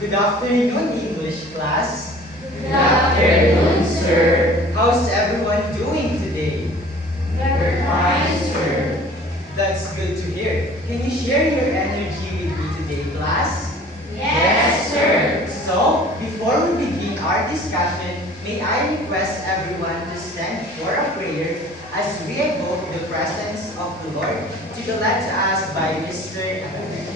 Good afternoon, English class. Good afternoon, sir. How's everyone doing today? We're fine, sir. That's good to hear. Can you share your energy with me today, class? Yes, sir. So, before we begin our discussion, may I request everyone to stand for a prayer as we evoke the presence of the Lord to be led to us by Mr. Agape.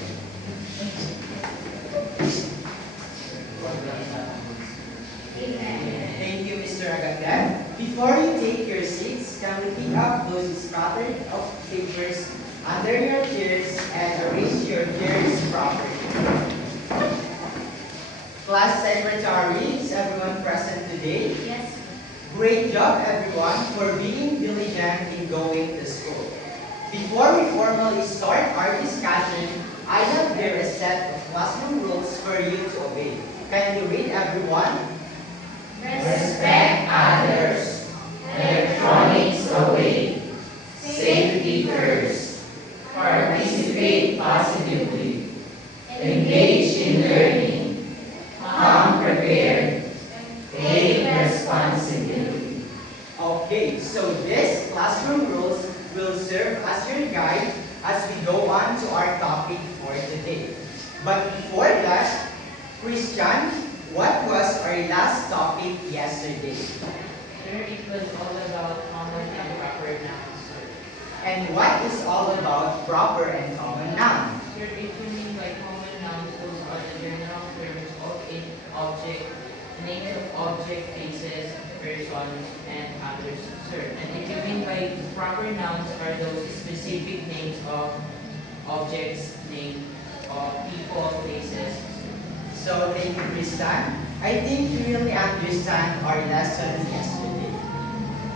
Amen. Thank you, Mr. Agape. Before you take your seats, can we pick up those scattered of papers under your chairs and arrange your chairs properly? Class secretary, is everyone present today? Yes. Great job, everyone, for being diligent in going to school. Before we formally start our discussion, I have here a set of classroom rules for you to obey. Can you read, everyone? Respect others. Electronics away. Safety first. Participate positively. Engage in learning. Come prepared. Take responsibility. Okay, so these classroom rules will serve as your guide as we go on to our topic for today. But before that, Christian, what was our last topic yesterday? Sir, it was all about common and proper nouns, sir. And what is all about proper and common noun? Sir, if you mean by common nouns, those are the general terms of an object, names of object, places, persons, and others, sir. And if you mean by proper nouns are those specific names of objects, name of people, places. So thank you, Christian. I think you really understand our lesson yesterday.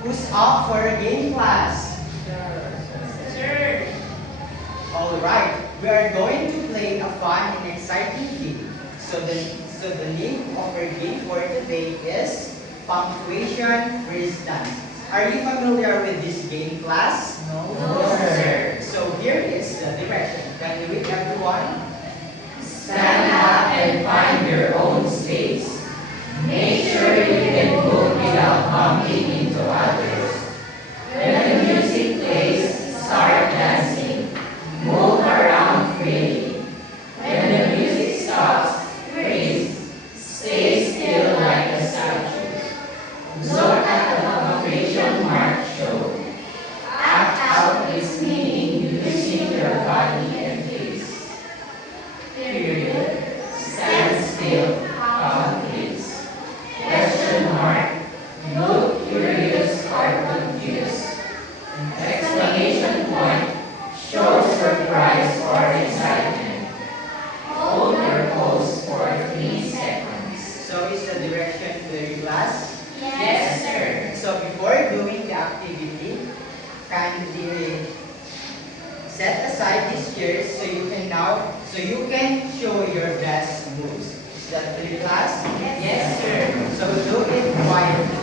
Who's up for a game, class? Sir. All right, we are going to play a fun and exciting game. So the name of our game for today is Punctuation Resistance. Are you familiar with this game, class? No, sir. So here is the direction. Can you read, everyone? Stand up and find your own space. Make sure you can move without bumping into others. When the music plays, start dancing. Move around freely. When the music stops, freeze. Stay still like a statue. Look at the punctuation mark show. Act out its meaning using your body and face. Period. Stand still. Count please. Question mark. Look curious or confused. Exclamation point. Show surprise or excitement. Hold your pose for 3 seconds. So is the direction clear, class? Yes, sir. So before doing the activity, kindly set aside these chairs so you can show your best moves. Is that clear, class? Yes, sir. So do it quietly.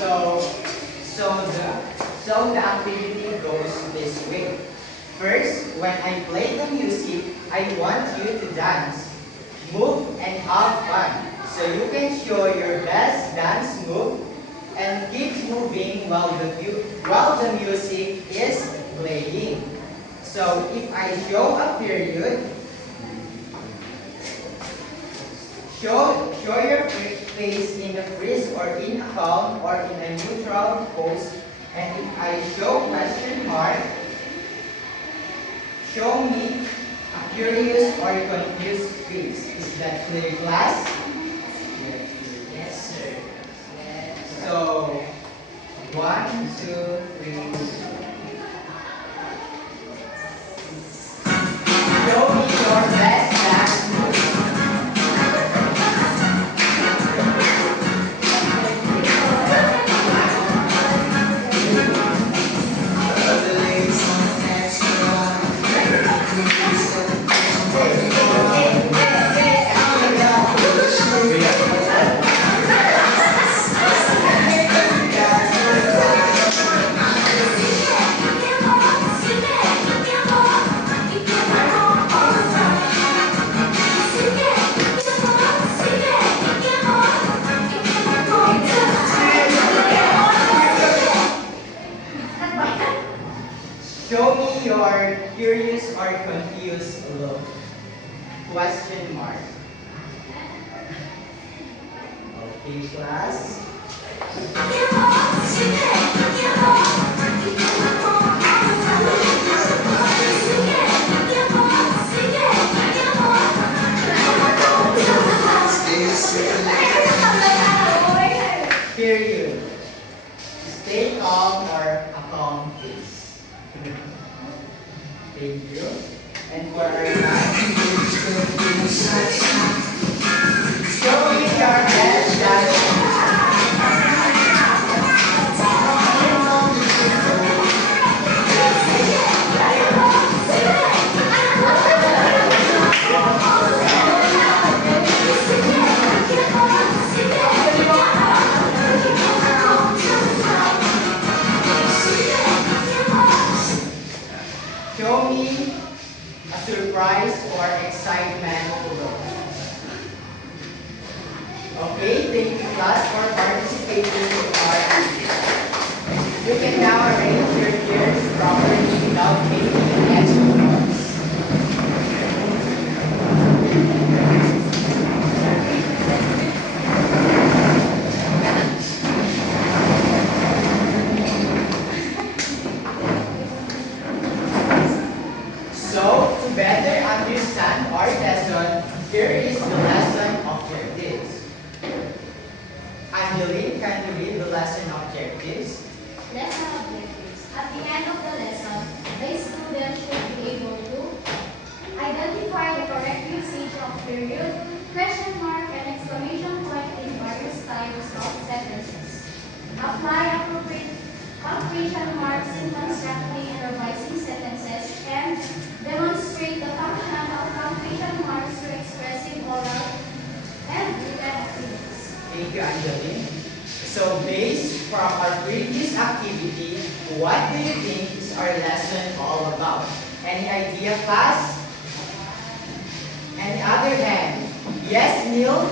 So, so the activity goes this way. First, when I play the music, I want you to dance, move, and have fun. So you can show your best dance move and keep moving while the music is playing. So if I show a period, show your face in the freeze or in a calm or in a neutral pose. And if I show question mark, show me a curious or confused face. Is that clear, class? Yes, sir. So, 1, 2, 3. Show me your best dance move. question mark. Okay, class. Period. Stay calm or a calm face. Thank you. And for our last, show me your best dance. Show me a surprise or excitement look. Okay, thank you class for participating in our activity. You can now arrange your chairs properly without making extra noise. So, to better understand our lesson, here is the lesson objectives. Angeline, can you read the lesson objectives? Lesson objectives. At the end of the lesson, the student should be able to identify the correct usage of period, question mark, and exclamation point in various types of sentences. Apply appropriate punctuation marks in constructing and revising sentences, and demonstrate the function of punctuation marks to expressive oral and written activities. Thank you, Angeline. So, based from our previous activity, what do you think is our lesson all about? Any idea, class? Any other hand? Yes, Neil?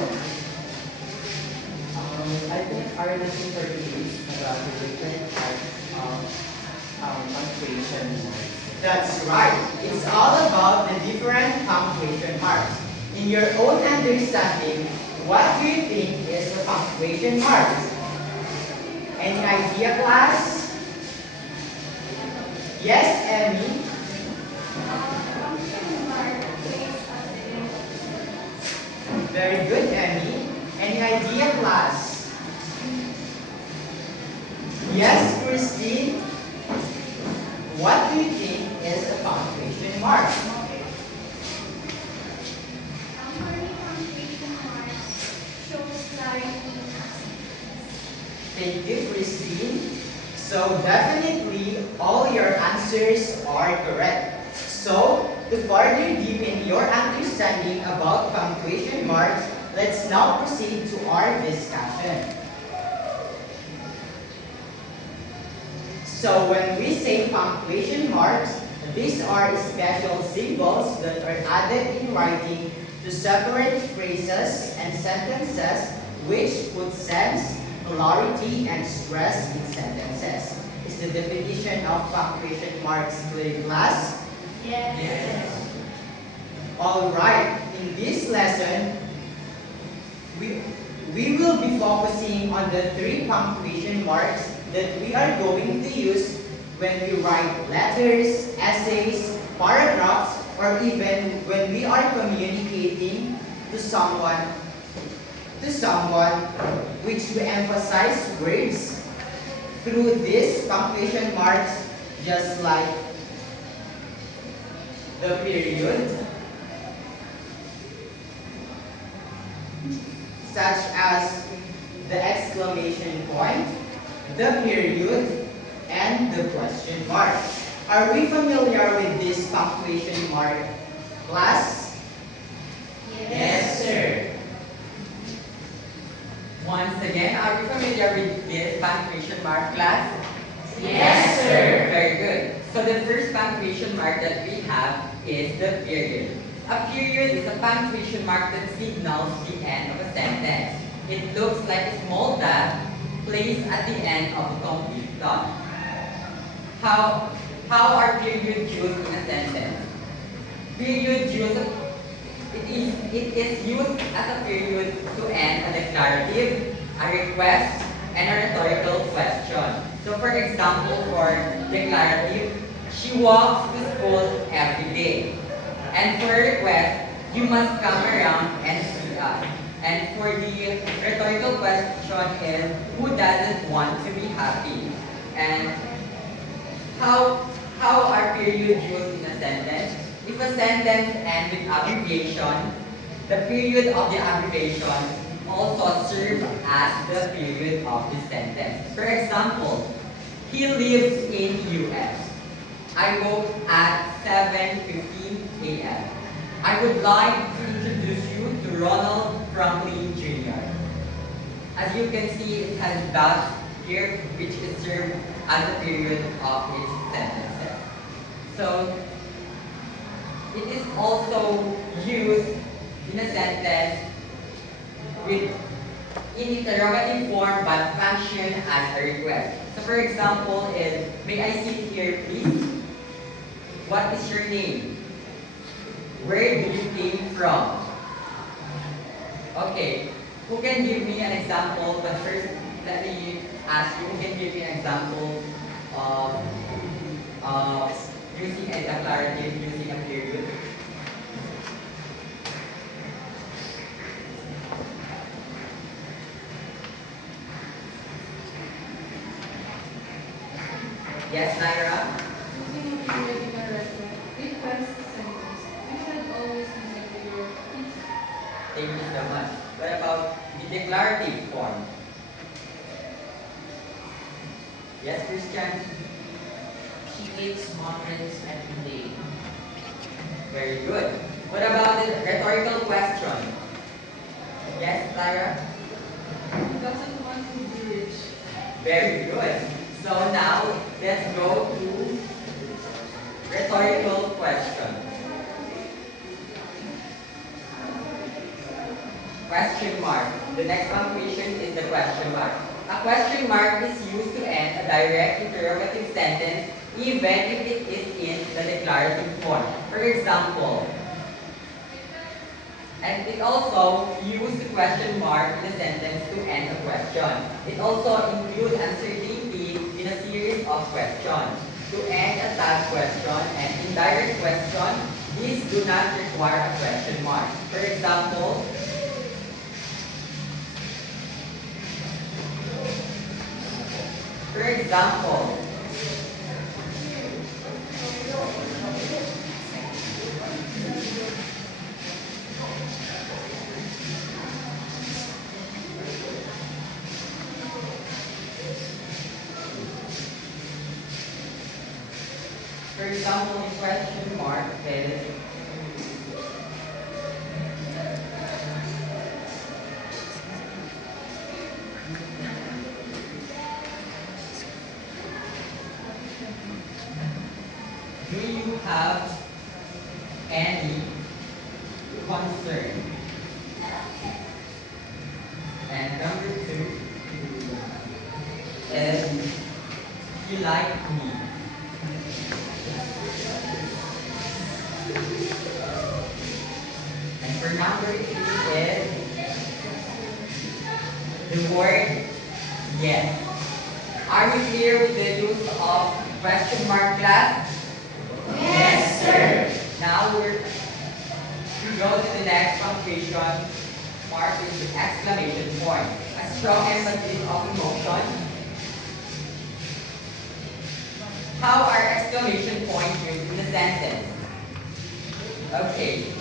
I think our lesson for today is about the different types of punctuation marks. That's right. It's all about the different punctuation marks. In your own understanding, what do you think is a punctuation mark? Any idea, class? Yes, Emmy? Punctuation mark placed at the end of the sentence. Very good, Emmy. Any idea, class? Yes, Christine? What do you think is a punctuation mark? Summary punctuation mark shows clarity in absence. Thank you, Christine. So definitely all your answers are correct. So to further deepen your understanding about punctuation marks, let's now proceed to our discussion. So when we say punctuation marks, these are special symbols that are added in writing to separate phrases and sentences which put sense, clarity, and stress in sentences. Is the definition of punctuation marks clear, class? Yes. Alright, in this lesson, we will be focusing on the 3 punctuation marks that we are going to use when we write letters, essays, paragraphs, or even when we are communicating to someone which we emphasize words through these punctuation marks, just like the period, such as the exclamation point, the period, and the question mark. Are we familiar with this punctuation mark, class? Yes, sir. Once again, are we familiar with this punctuation mark, class? Yes, sir. Very good. So the first punctuation mark that we have is the period. A period is a punctuation mark that signals the end of a sentence. It looks like a small dot placed at the end of a complete thought. How are periods used in a sentence? Period used It is used as a period to end a declarative, a request, and a rhetorical question. So for example, for declarative, she walks to school every day. And for request, you must come around and see us. And for the rhetorical question is, who doesn't want to be happy? And how are periods used in a sentence? If a sentence ends with abbreviation, the period of the abbreviation also serves as the period of the sentence. For example, he lives in US. I woke at 7:15 a.m. I would like to introduce you to Ronald Franklin Jr. As you can see, it has dots here, which is served as the period of its sentences. So, it is also used in a sentence with in interrogative form but function as a request. So, for example, is may I sit here, please? What is your name? Where do you came from? Okay, who can give me an example? But first, let me ask you, who can give me an example of using a declarative, using a period? Yes, Naira? Using a period in a request sentence, we should always use a period. Thank you so much. What about the declarative form? Yes, Christian? She eats muffins every day. Very good. What about the rhetorical question? Yes, Tyra? He doesn't want to be rich. Very good. So now, let's go to rhetorical question. Question mark. The next punctuation is the question mark. A question mark is used to end a direct interrogative sentence even if it is in the declarative form. For example, and it also uses the question mark in a sentence to end a question. It also includes uncertainty in a series of questions. To end a tag question and indirect question, these do not require a question mark. For example, For example, the question mark is do you have any concern? And number two is you like me. And for number three is the word yes. Are we clear with the use of question mark, class? Yes, sir. Now we go to the next punctuation mark is the exclamation point. A strong emphasis of emotion. How are exclamation points used in the sentence? Okay.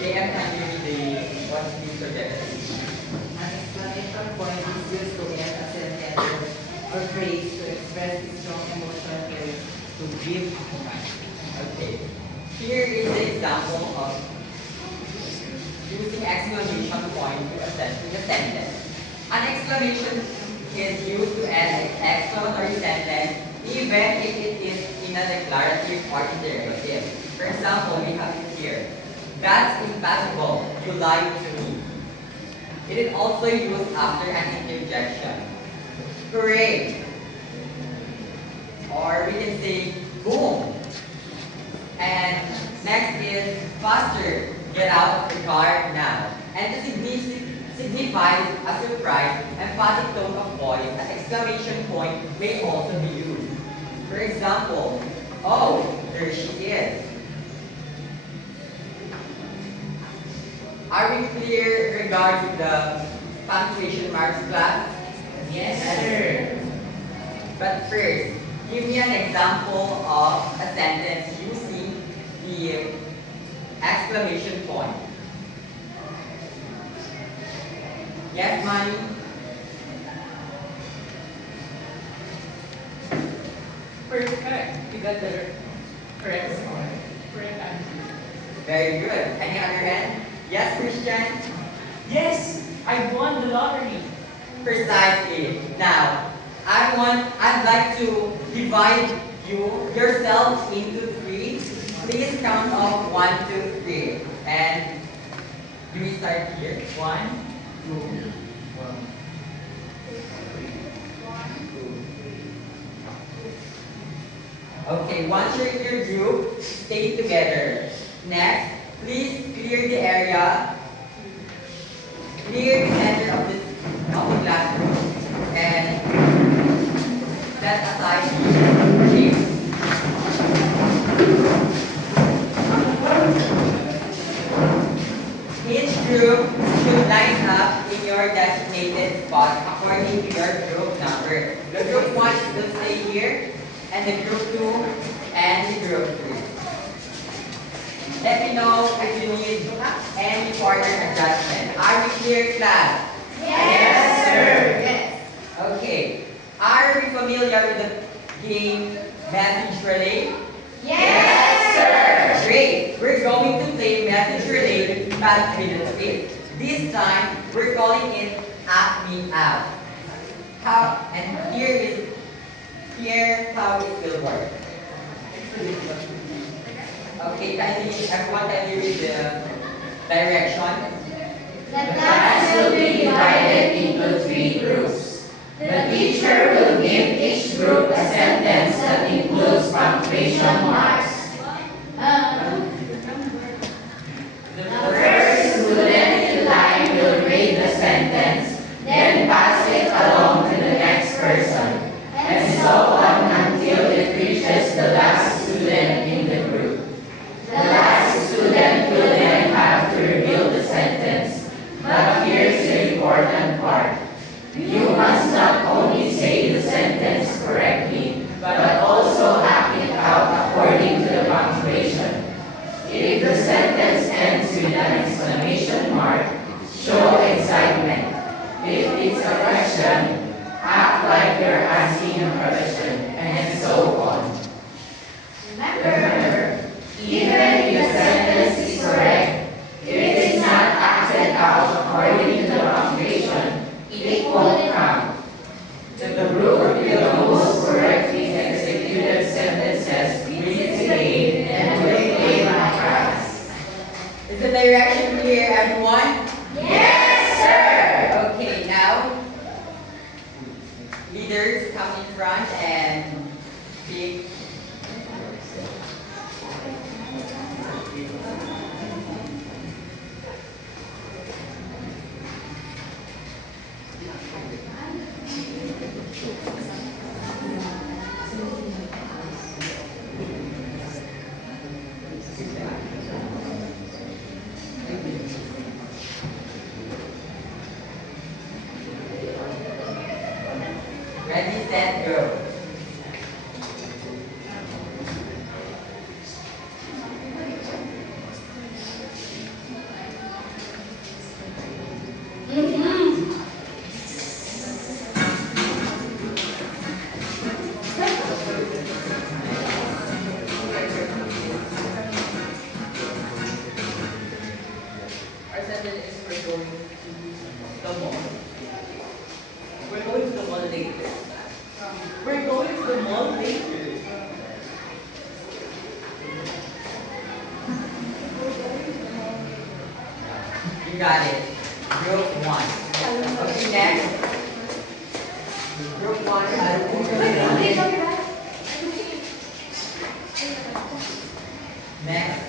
JM, can you read what's being projected? An exclamation point is used to end a sentence or phrase to express strong emotion or to give command. Okay. Here is the example of using exclamation point to assess in a sentence. An exclamation is used to end an exclamatory sentence even if it is in a declarative or interrogative. For example, we have it here. That's impossible. You lied to me. It is also used after an interjection. Hooray! Or we can say boom. And next is Faster, get out of the car now. And to signify a surprise, emphatic tone of voice, an exclamation point may also be used. For example, oh, there she is. Are we clear regarding the punctuation marks, class? Yes, sir. But first, give me an example of a sentence using the exclamation point. Yes, Manny? Perfect. You got the correct score. Correct answer. Very good. Any other hand? Yes, Christian? Yes, I won the lottery. Precisely. Now, I'd like to divide yourself into three. Please count off 1, 2, 3. And do we start here? 1, 2, 1. Okay, once you're in your group, stay together. Next, please clear the area. Clear the center of the classroom. And set aside the tape. Each group should line up in your designated spot according to your group number. The group 1 will stay here, and the group 2 and the group 3. Let me know if you need any further adjustment. Are we clear, class? Yes, sir. Yes. Okay. Are we familiar with the game Message Relay? Yes, sir. Great! We're going to play Message Relay but with a twist. This time, we're calling it Act Me Out. Here how it will work. Okay, everyone kindly read the direction. The class will be divided into 3 groups. The teacher will give each group a sentence that includes punctuation marks. The first student in line will read the sentence, then pass it along to the next person, and so on until it reaches the last student in the group. The last student will then have to reveal the sentence. But here's the important part. You must not only say the sentence correctly, but also act it out according to the punctuation. If the sentence ends with an exclamation mark, show excitement. If it's a question, act like you're asking a question, and so on. Remember, even if the sentence is correct, if it is not acted out according to the punctuation, it won't count. The group with the most correctly executed sentences wins the game and will play my class. Is the direction clear, everyone? Yes, sir. Okay, now leaders come in front and speak. Ready, set, go. Our sentence is we're going to the mall. We're going to the mall later. We're going to the mall later. You got it. Group 1. Okay, next. Group 1 Next.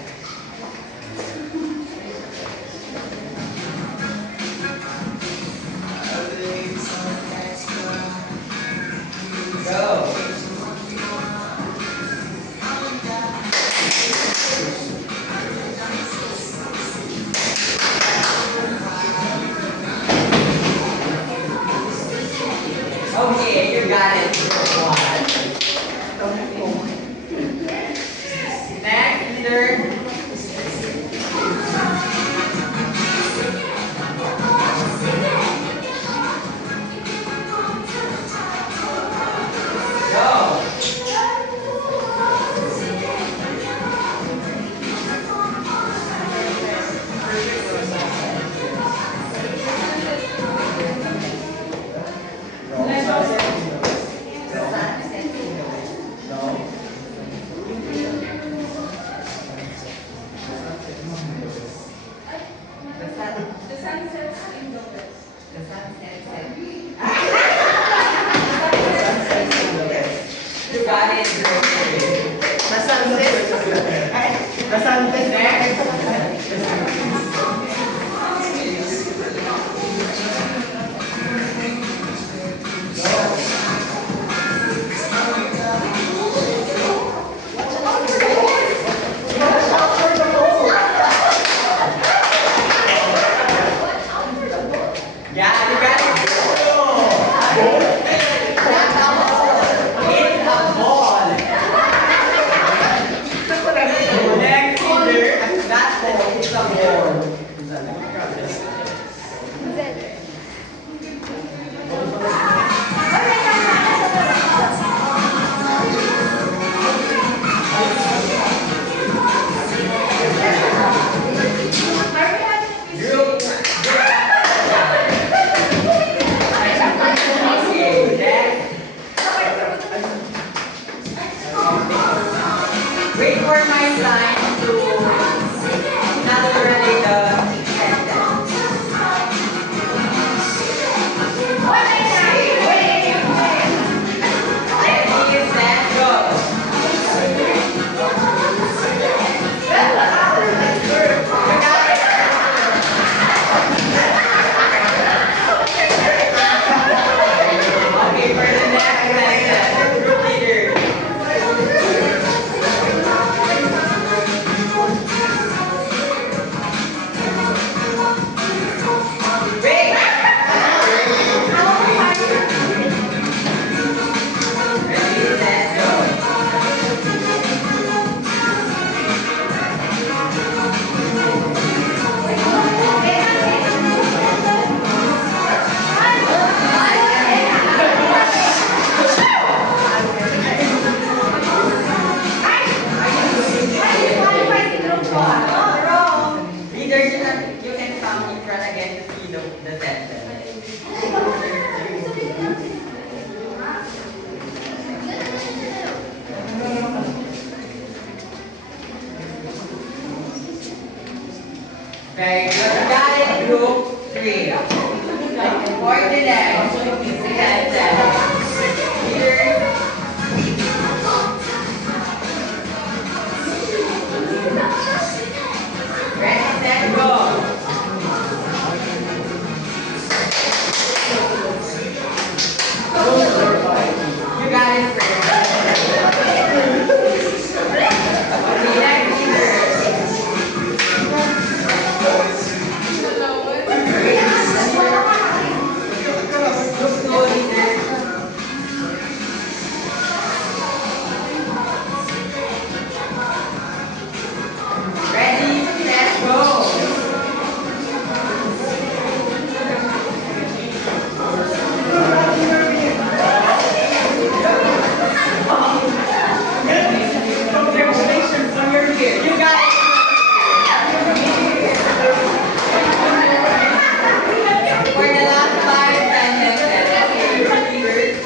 complete the sentence. Very good. You got it, group 3. For the next sentence. Here. Ready, set, go. You got it, okay, next leader. Look slowly, leader. Ready, set, go. Congratulations on your year. You got it. For the last 5 sentences, leader.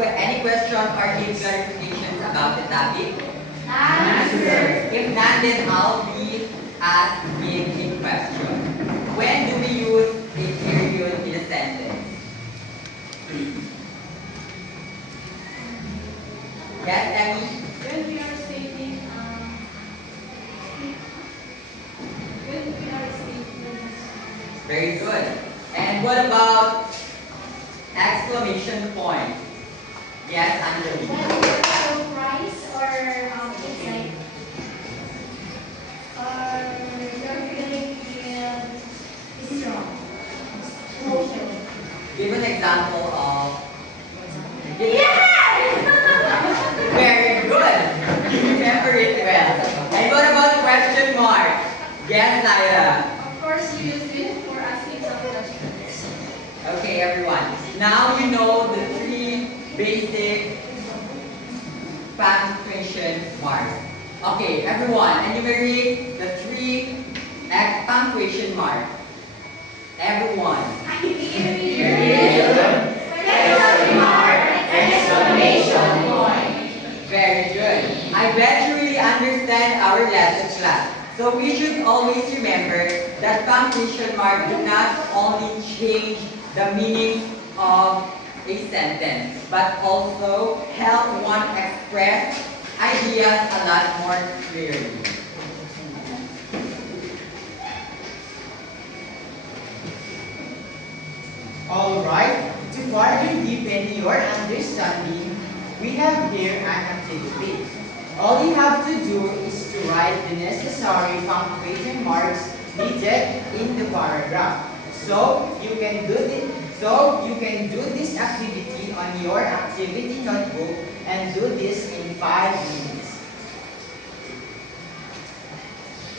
Any question or need clarifications about the topic? Answer. If not, then I'll be asking a question. When do we use a period in a sentence? Yes, Emmy? When we are stating, Very good. And what about exclamation point? Yes, Anjali. Yes, Lyra. Of course, we use it for asking some questions. Okay, everyone. Now you know the three basic punctuation marks. Okay, everyone, enumerate the three punctuation marks. Everyone. Period. Question mark. Exclamation point. Very good. I bet you really understand our lesson class. So we should always remember that punctuation mark do not only change the meaning of a sentence, but also help one express ideas a lot more clearly. Alright, to further deepen your understanding, we have here an activity. All you have to do is to write the necessary punctuation marks needed in the paragraph. So you can do this activity on your activity notebook and do this in 5 minutes.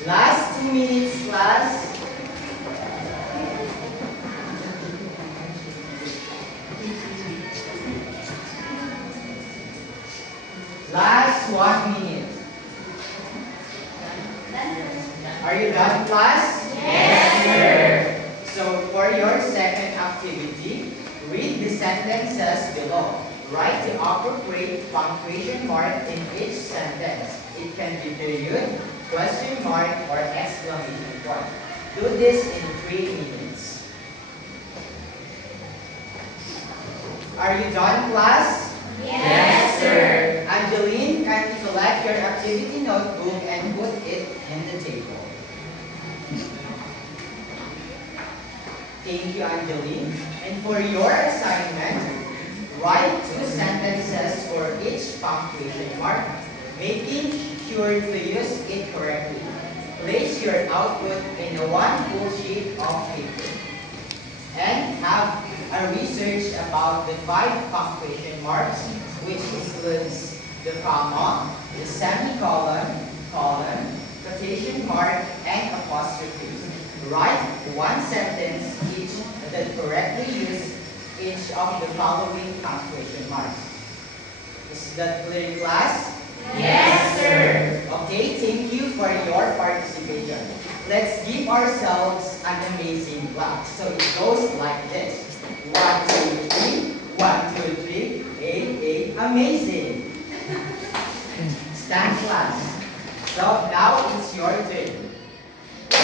Last 2 minutes, class. Last 1 minute. Are you done, class? Yes, sir. So for your second activity, read the sentences below. Write the appropriate punctuation mark in each sentence. It can be period, question mark, or exclamation point. Do this in 3 minutes. Are you done, class? Yes, sir. Angeline, can you select your activity notebook and put it in the table? Thank you, Angeline. And for your assignment, write 2 sentences for each punctuation mark, making sure to use it correctly. Place your output in a 1 full sheet of paper. And have a research about the 5 punctuation marks, which includes the comma, the semicolon, colon, quotation mark, and apostrophe. Write 1 sentence each that correctly use each of the following punctuation marks. Is that clear, class? Yes, sir. Okay, thank you for your participation. Let's give ourselves an amazing clap. So it goes like this. 1, 2, 3. 1, 2, 3. Amazing. Stand, class. So now it's your turn. 1,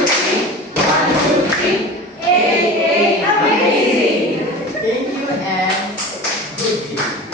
2, 3. 1, 2, 3. Amazing. Thank you and good day.